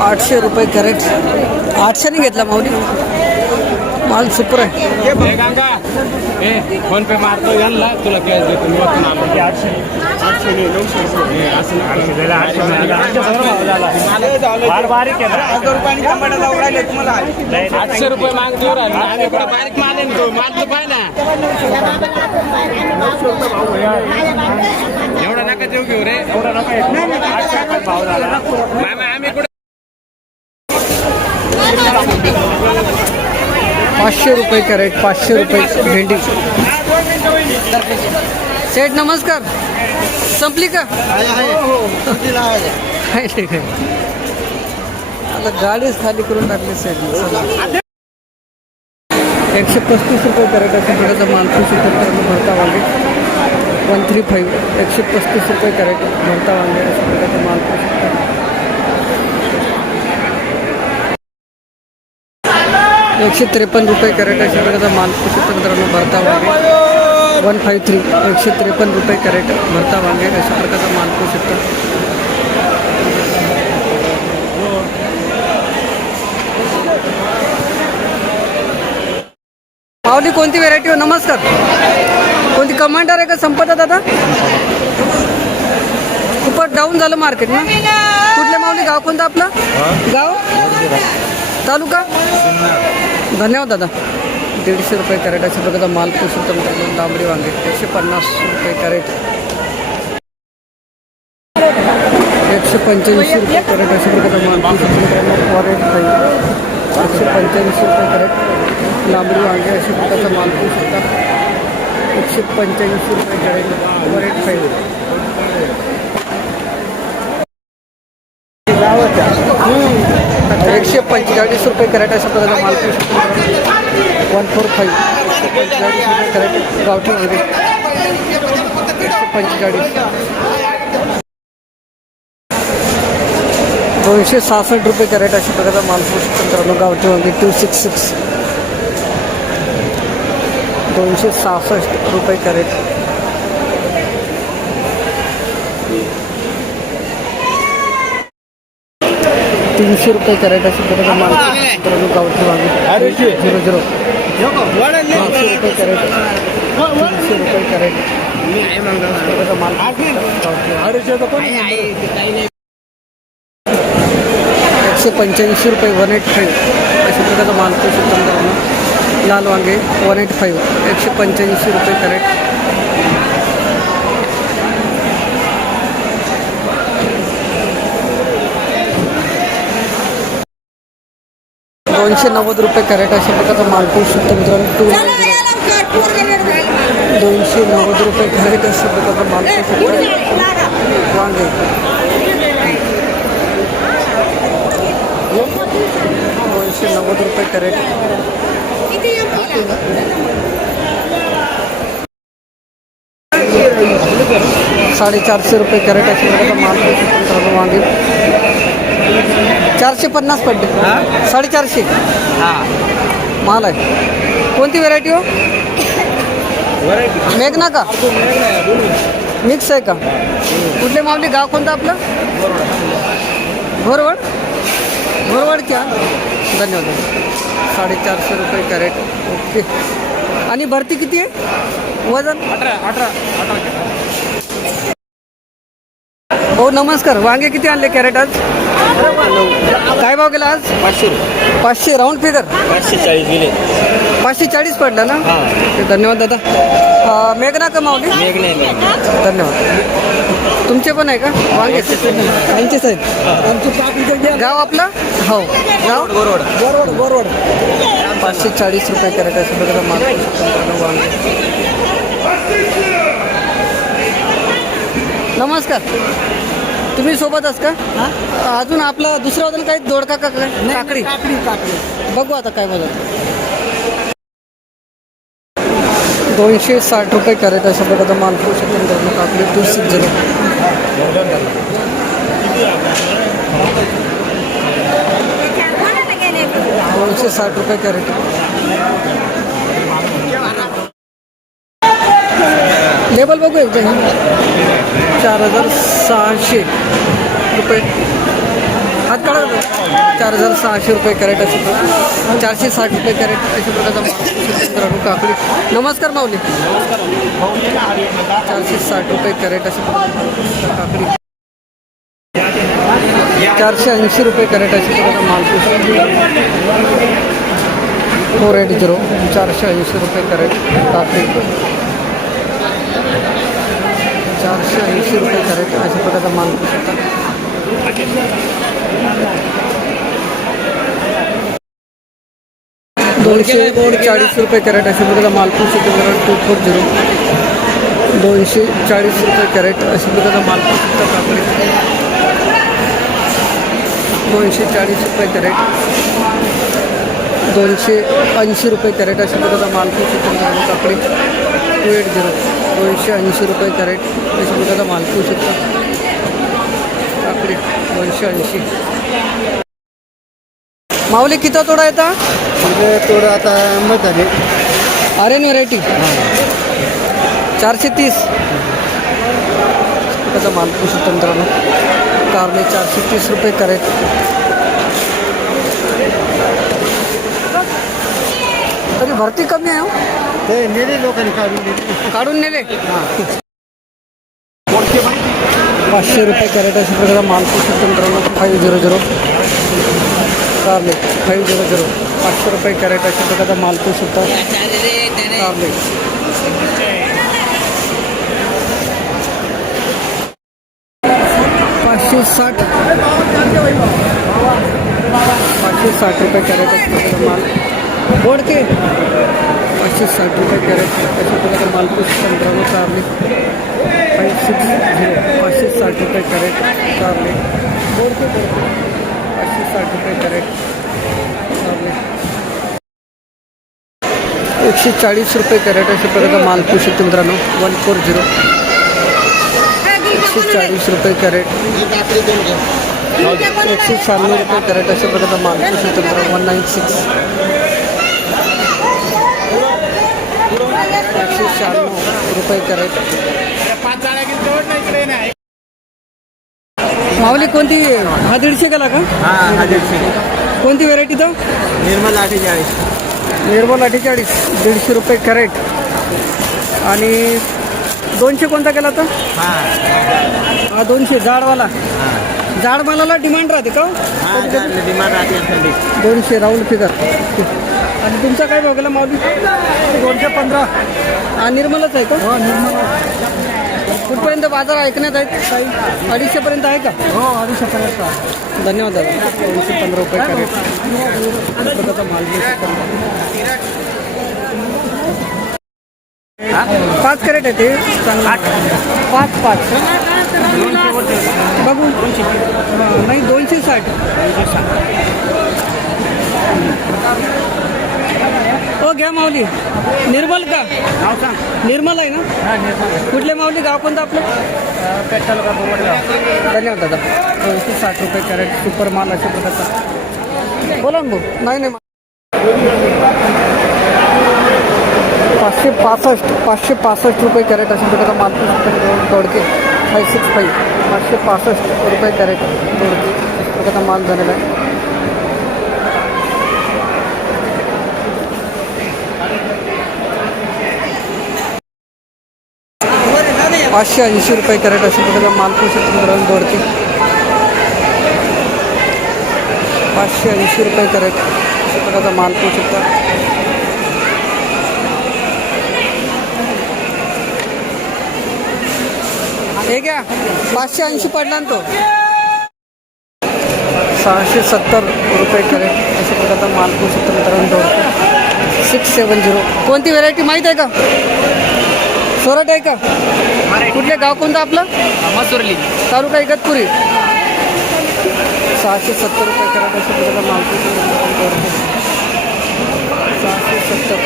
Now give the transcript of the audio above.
800 रुपये कॅरेट. 800 घेतला माऊली. माल सुपर आहे. फोन पे मारतो यांना तुला कॅश देतो मी. 800 रुपये मागतो. आम्ही कुठं बारीक माल आहे तो माल तर पाहिजे ना. एवढा नका जेव घेऊ रे. आम्ही कुठे 500 रुपये कॅरेट. 500 रुपये भेंडी. सेठ नमस्कार. संपली का? आता गाडीच खाली करून टाकली सेठ. 135 रुपये कॅरेट अशा प्रकारचा माल कृषी क्षेत्रात भरता वांगे 135. 135 रुपये कॅरेट भरता वांगे अशा प्रकारचा माल कृषी क्षेत्रात. 153 रुपये कॅरेट अशा प्रकारचा माल कृषी क्षेत्रात भरता वांगे 153. 153 रुपये कॅरेट भरता वांगे अशा प्रकारचा माल कृषी क्षेत्रात. 'माऊली कोणती व्हेरायटी हो? नमस्कार. कोणती कमांडर आहे का संपदा दादा? खूपच डाऊन झालं मार्केट ना. कुठले माऊली? गाव कोणतं आपलं? गाव तालुका? धन्यवाद दादा. 150 रुपये कॅरेट अशा प्रकारचा माल कृषी तंत्रज्ञान. डांबरी वांगे 150 रुपये कॅरेट. 185 रुपये कॅरेट अशा प्रकारचा माल कृषी तंत्रज्ञान. 185 रुपये कॅरेट. लांबडी वांगे अशा प्रकारचा माल पाहू शकता. 185 रुपये कॅरेट. 145 रुपये कॅरेट अशा प्रकारचा माल पाहू शकता. 145. 145 रुपये कॅरेट गावठी वांगे 145. 266 रुपये कॅरेट अशा प्रकारचा माल पाहू शकता मित्रांनो. गावठी वांगे 266. 266 रुपये कॅरेट. 300 रुपये कॅरेट अशा प्रकारचा माल मित्रांनो. गावठी वांगे 00. 300 रुपये कॅरेट. 300 रुपये कॅरेट प्रकारचा माल. 185 रुपये. 185 अशा प्रकारचा माल पाहू शकता मित्रांनो. लाल वांगे 185. 185 रुपये कॅरेट. 290 रुपये कॅरेट अशा प्रकारचा माल पाहू शकता मित्रांनो. 290 रुपये कॅरेट अशा प्रकारचा माल पाहू शकता. वांगे 290 रुपये कॅरेट. 450 रुपये कॅरेट अशा प्रकारचा माल पाहू शकता मित्रांनो. वांगे 450 पडले. 450 माल आहे. कोणती व्हेरायटी हो? मेघना का? मिक्स आहे का? कुठले माऊली? गाव कोणतं आपलं? घोरवड. घोरवड क्या? धन्यवाद. 450 रुपये कॅरेट. ओके. आणि भरती किती आहे? वजन 18. हो नमस्कार. वांगे किती आणले कॅरेट आज? काय भाव गेला आज? 500. 500 राऊंड फिगर. 540 गेले. 540 पडला ना. धन्यवाद दादा. मेघना का माऊली? धन्यवाद. तुमचे पण आहे का वांगे? यांचेच आहेत. गाव आपलं? हो गाव गोरवड. 540 रुपये कॅरेट अशा प्रकारचा माल वांगे. नमस्कार. तुम्ही सोबतच का? अजून आपलं दुसरं अजून काही दोडका का काय? काकडी. बघू आता काय बघा. 260 रुपये कॅरेट अशा प्रकारचा माल पाहू शकतो. काकडी 260. 260 रुपये कॅरेट. टेबल बघू एकदा 4600 रुपये. हात काढा 4600 रुपये कॅरेट असे 460 रुपये कॅरेट अशा प्रकारचा मित्रांनो काकडी. नमस्कार माऊली. 460 रुपये कॅरेट अशा काकडी. 480 रुपये कॅरेट अशा प्रकारचा मालपूस 480 480 रुपये कॅरेट काकडी. 480 रुपये कॅरेट अशा प्रकारचा मालपूस होता. 240 रुपये कॅरेट अशा प्रकारचा मालपूस 240 240 रुपये कॅरेट अशा प्रकारचा मालपूस होता काकडी. 240 रुपये कॅरेट. 280 रुपये कॅरेट अशा प्रकारचा मालपूस होता काकडी. 280 रुपये कॅरेट अशा प्रकारचा मालपूस होता काकडी. 280. माऊली किती तोडा येता? थोडं आता मत झाले. आर्यन व्हरायटी 430 त्याचा मालपूस तंत्रानं कारले 430 रुपये कॅरेट. तरी भरती कमी आहे हो. ते नेले लोकांनी काढून नेले. 500 रुपये कॅरेट अशा प्रकारचा मालपूस तंत्रानं 500 कारले 500 500 रुपये कॅरेट अशा प्रकारचा मालपूस होता कारले. 560 रुपये कॅरेट अशा प्रकारचा माल. बोडके 560 रुपये कॅरेट अशा प्रकारचा मालपूस तंत्रानं कारले. 560 रुपये कॅरेट कारले. बोडके 560 रुपये कॅरेट कारले. 140 रुपये कॅरेट अशा प्रकारचा मालपूस तंत्रानं 140. 140 रुपये कॅरेट. 196 रुपये कॅरेट अशा प्रकारचा मालपूस तंत्रानं 196. 196 रुपये कॅरेट. माऊली कोणती? हा 150 गेला का? हा 150. कोणती व्हेरायटी तर? निर्मल 48. निर्मल 48 150 रुपये कॅरेट. आणि 200 कोणता केला तर? हा 200 जाडवाला. जाड मालाला डिमांड राहते का? डिमांड राहते 200 राऊंड फिगर. आणि तुमचा काय भाव गेला माऊली? 215. हा निर्मलच आहे का? हो निर्मल. कुठपर्यंत बाजार ऐकण्यात आहेत? काही 250पर्यंत आहे का? हो 250पर्यंत. धन्यवाद दादा. 215 रुपये कॅरेट प्रकारचा माल. 5 कॅरेट आहे ते चांगलं. 5 बघू. नाही 260. हो घ्या माऊली. निर्मल का? निर्मल आहे ना? कुठले माऊली? गाव कोणतं आपलं? धन्यवाद दादा. 260 रुपये कॅरेट सुपर माल अशा प्रकारचा. बोला ना भाऊ. नाही 565 रुपये कॅरेट अशा प्रकारचा माल दोडके. 565 565 रुपये कॅरेट दोडके अशा प्रकारचा माल झालेला आहे. 580 रुपये कॅरेट अशा प्रकारचा मालपूस दोडके. 580 रुपये कॅरेट अशा प्रकारचा मालपूस होता. हे घ्या 580 पडला ना तो. 670 रुपये कॅरेट अशा प्रकारचा मालपूस होता मित्रांनो दोडके. 670. कोणती व्हेरायटी माहीत आहे का? सोरट आहे का? कुठले गाव कोणतं आपलं? मसुरली तालुका इगतपुरी. 670 रुपये कॅरेट अशा प्रकारचा मालपूस 670.